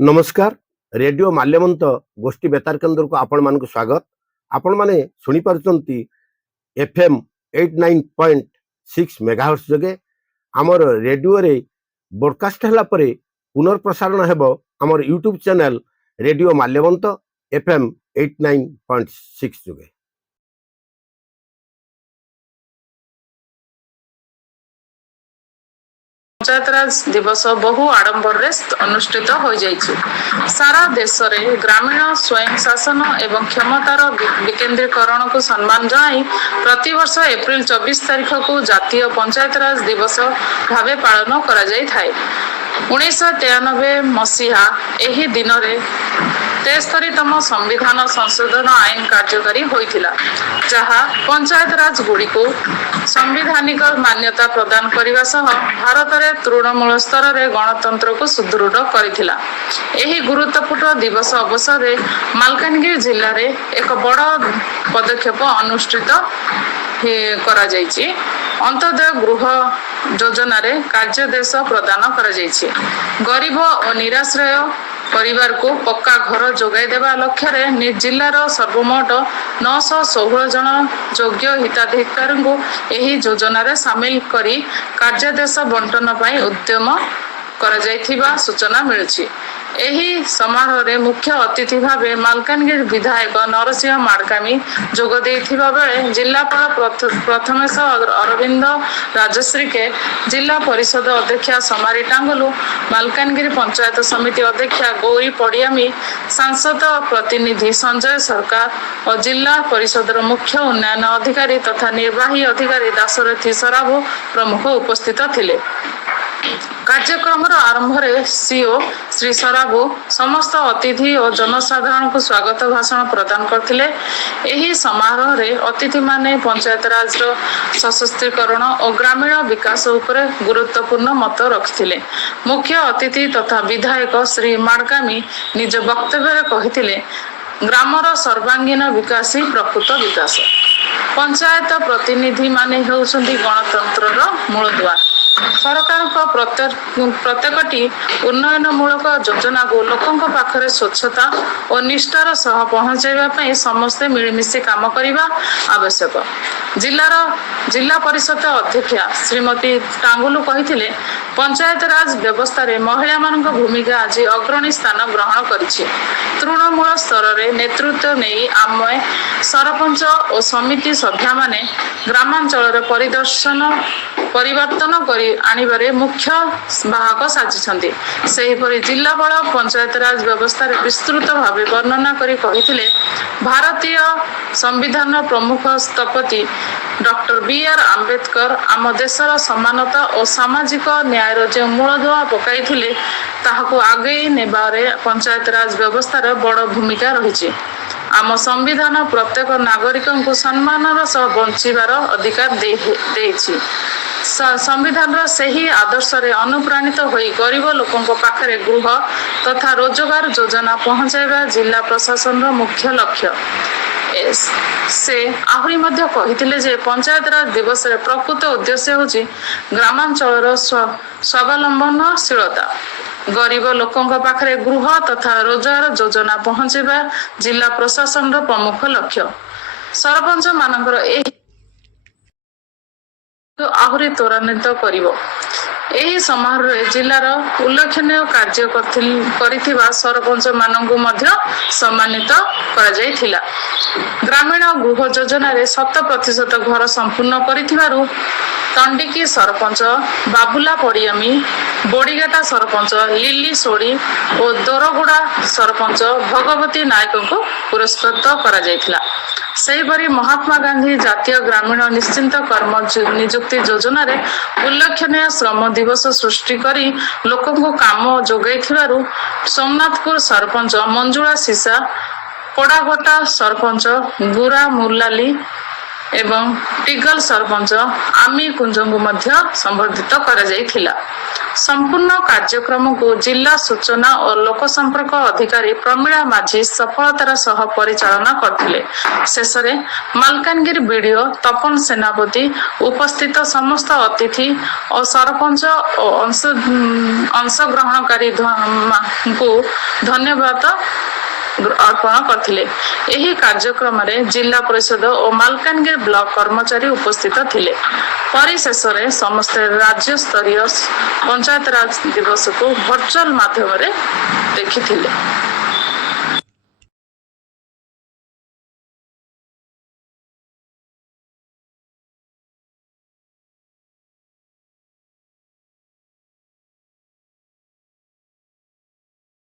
नमस्कार। रेडियो माल्यवंत गोष्ठी बेतार केन्द्र को आपण मान स्वागत। आपण माने सुनी पारुचंती एफएम 89.6 मेगाहर्ट्ज जगे आमर रेडियो रे ब्रॉडकास्ट हला परे पुनर्प्रसारण हेबो आमर YouTube channel radio Malyavant FM 89.6 जगे। पंचायत राज दिवस बहु आडंबर अनुष्ठित हो जाइछि। सारा देश रे ग्रामीण स्वयं शासन एवं क्षमतार विकेंद्रीकरण को सम्मान जनाई प्रतिवर्ष एप्रिल 24 तारिख को जातीय पंचायत राज दिवस भावे पालन करा जाय थाए। 1993 मसीहा एही दिन रे 73तम संविधान संशोधन आईन कार्यकारी होइथिला, जहा पंचायत राज गुड़ी को संवैधानिक मान्यता प्रदान करने सह भारत रे तृणमूल स्तर रे गणतंत्र को सुदृढ़ करिथिला। एही गुरुत्वपूर्ण दिवस अवसर रे मालकानगिरी जिल्ला रे एक बड़ पदक्षेप अनुष्ठित करा जायछि। अंत्योदय गृह योजना रे कार्यदेश प्रदान करा जायछि। गरीब और निराश्रय परिवार को पक्का घर जोगाई देवा लक्ष्य रे जिल्लार सर्वमोट 916 जन योग्य हिताधिकारी को एही योजना रे शामिल करी कार्यदेश बंटन पई उद्यम करा जायथिबा सूचना मिलुछि। एही समारोह रे मुख्य अतिथि भावे मालकानगिरी विधायक नरसिंह माडकामी जोग देथिबा बेले जिल्लापाल प्रथमेश अरविंद राजश्री के, जिला परिषद अध्यक्षा समारी टांगलू, मालकानगिरी पंचायत समिति अध्यक्षा गौरी पड़ियामी, सांसद प्रतिनिधि संजय सरकार और जिला परिषद मुख्य उन्नयन अधिकारी तथा निर्वाही अधिकारी दाशरथी सराभु प्रमुख उपस्थित थिले। कार्यक्रम आरंभ रे सीओ श्री सराभु समस्त अतिथि और जनसाधारण को स्वागत भाषण प्रदान करथिले। एही समारोह रे अतिथि माने पंचायत राज रो सशक्तिकरण और ग्रामीण विकास उपरे गुरुत्वपूर्ण मत रखिथिले। मुख्य अतिथि तथा विधायक श्री माडकामी निज वक्तव्य रे कहिथिले, ग्रामर सर्वांगीन विकास ही प्रकृत विकास। पंचायत प्रतिनिधि माने हेउछन्ती गणतंत्र रो मूलद्वार। सरकार को प्रत्येकटी उन्नयनमूलक योजना को लोकंक पाखरे स्वच्छता और निष्ठार सह पहुंचाइबा समस्ते मिलमिशि काम करने आवश्यक। जिला परिषद अध्यक्षा श्रीमती टांगुलू कहिथिले, पंचायत राज व्यवस्था रे महिला मानक भूमिका आज अग्रणी स्थान ग्रहण करिछि। तृणमूल स्तर रे नेतृत्व नहीं आमे सरपंच और समिति सभ्या माने ग्रामांचल रे परिवर्तन करी आनिबारे मुख्य वाहक साजिछन्ति। सेहीपरि जिल्लापाल पंचायत राज व्यवस्था रे विस्तृत भावे वर्णना करी कहिथिले, भारतीय संविधान प्रमुख स्थपति डॉक्टर बी.आर. आंबेडकर आम देशर समानता और सामाजिक न्यायर जो मूलदुआ पकाइथिले ताहाको आगे नेबारे पंचायत राज व्यवस्था रे बड़ भूमिका रहिछि। आम संविधान प्रत्येक नागरिक को सम्मानर सह बंचिबार अधिकार देछि। संविधान सही आदर्श रे अनुप्राणित होई गरीब लोकों पाखरे गृह तथा रोजगार योजना पहुंचाइबा जिला प्रशासन रो मुख्य लक्ष्य। से आहरी मध्य कहिथिले जे पंचायत राज दिवस रे प्रकृत उद्देश्य होछि ग्रामांचल स्वावलंबनशीलता। गरीब लोकों पाखरे गृह तथा रोजगार योजना पहुंचाइबा जिला प्रशासन रो प्रमुख लक्ष्य। सरपंच मानकर एही आहरी त्वरान्वित करिवो। एही समारोह जिलार उल्लेखनीय कार्य करिथिबा सरपंच मानंकु मध्य सम्मानित करा जायथिला। ग्रामीण गृह योजना रे 100% घर संपूर्ण करिथिबारु तंडिकी सरपंच बाबुला पड़ियामी, बोड़ीघाटा सरपंच लिली सोड़ी और दोरगुड़ा सरपंच भगवती नायक को पुरस्कृत करा जायथिला। सेहीपरि महात्मा गांधी जातीय ग्रामीण निश्चिंत कर्म नियुक्ति योजना रे उल्लेखनीय श्रम दिवस सृष्टि करी लोकों को काम जोगाइथिबारु सोमनाथपुर सरपंच मंजुला सीसा, पड़ागोटा सरपंच गुरा मुलाली ଏବଂ ଟିଗଲ ସରପଞ୍ଚ ଆମୀର କୁଞ୍ଜଙ୍କୁ ମଧ୍ୟ ସମ୍ବର୍ଦ୍ଧିତ କରାଯାଇଥିଲା। ସମ୍ପୂର୍ଣ୍ଣ କାର୍ଯ୍ୟକ୍ରମକୁ ଜିଲ୍ଲା ସୂଚନା ଓ ଲୋକ ସମ୍ପର୍କ ଅଧିକାରୀ ପ୍ରମିଳା ମାଝୀ ସଫଳତାର ସହ ପରିଚାଳନା କରିଥିଲେ। ଶେଷରେ ମାଲକାନଗିରି ବିଡିଓ ତପନ ସେନାପତି ଉପସ୍ଥିତ ସମସ୍ତ ଅତିଥି ଓ ସରପଞ୍ଚ ଓ ଅଂଶଗ୍ରହଣକାରୀଙ୍କୁ ଧନ୍ୟବାଦ ଅର୍ପଣ କରିଥିଲେ। ଏହି କାର୍ଯ୍ୟକ୍ରମରେ ଜିଲ୍ଲା ପରିଷଦ ଓ ମାଲକାନଗିରି ବ୍ଲକ କର୍ମଚାରୀ ଉପସ୍ଥିତ ଥିଲେ। ପରିଶେଷରେ ସମସ୍ତେ ରାଜ୍ୟସ୍ତରୀୟ ପଞ୍ଚାୟତ ରାଜ ଦିବସକୁ ଭର୍ଚୁଆଲ ମାଧ୍ୟମରେ ଦେଖିଥିଲେ।